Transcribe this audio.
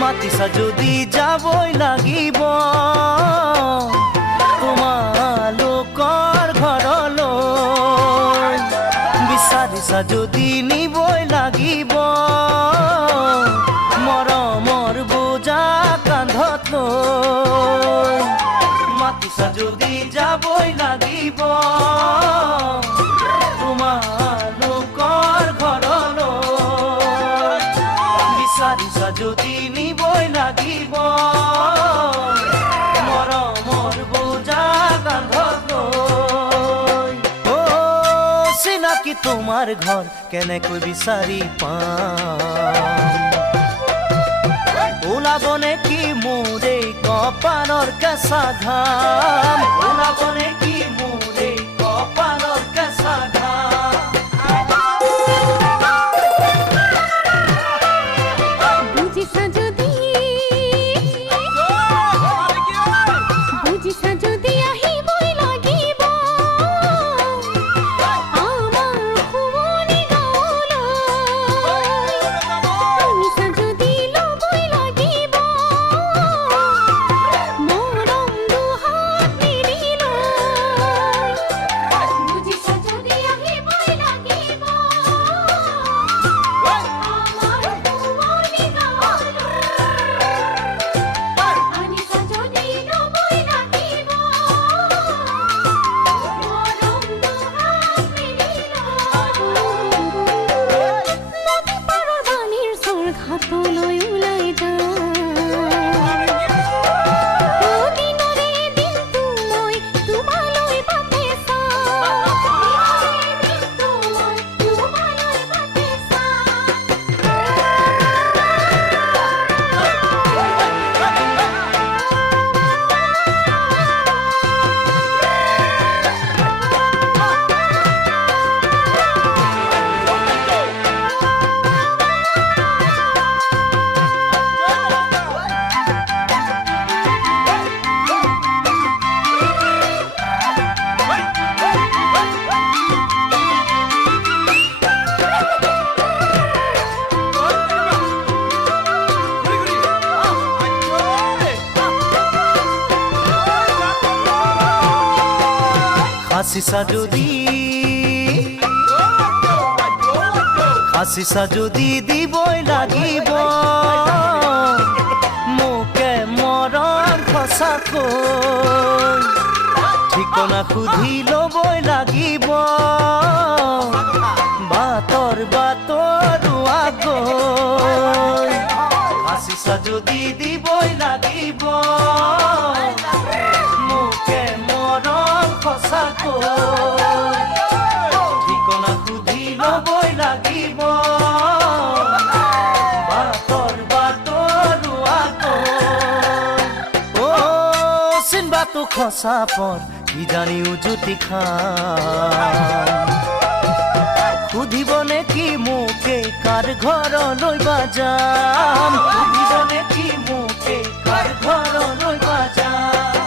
মাতিছা যদি যাবই লাগিব তোমালোকৰ ঘৰলৈ বিচাৰিছা যদি নিবই লাগিব মৰমৰ বোজা কান্ধত লৈ মাতিছা যদি যাবই লাগিব তোমালোকৰ ঘৰলৈ বিচাৰিছা যদি নিবই লাগিব মৰমৰ বোজা কান্ধত লৈ চিনাকি তোমাৰ ঘৰ কেনেকৈ বিচাৰি পাম ওলাব নেকি মোৰ এই কপালৰ কেঁচা ঘাম ওলাব নেকি মোৰ এই কপালৰ কেঁচা ঘাম বুজিছা যদি আহিবই লাগিব আমাৰ শুৱনি গাঁৱলৈ শুনিছা যদি ল'বই লাগিব মৰম দুহাত মেলি লৈ বুজিছা যদি আহিবই লাগিব আমাৰ শুৱনি গাঁৱলৈ আনিছা যদি ল'বই লাগিব মৰম দুহাত মেলি লৈ নদী পাৰৰ বালিৰ চৰ ঘাটলৈ ওলাই যাওঁ দিনৰে দিনটো মই তোমালৈ বাটে হাসিছা যদি দিবই লাগিব মোকে মৰম সঁচাকৈ ঠিকনা সুধি ল'বই লাগিব বাটৰুৱাকৈ হাসিছা যদি দিবই লাগিব মোকে মৰম সঁচাকৈ ঠিকনা সুধি ল'বই লাগিব চিনবাটো খচা পৰ কিজানি উজুতি খাম সুধিব নেকি মোকে কাৰ ঘৰলৈ যাম সুধিব নেকি মোকে কাৰ ঘৰলৈ যাম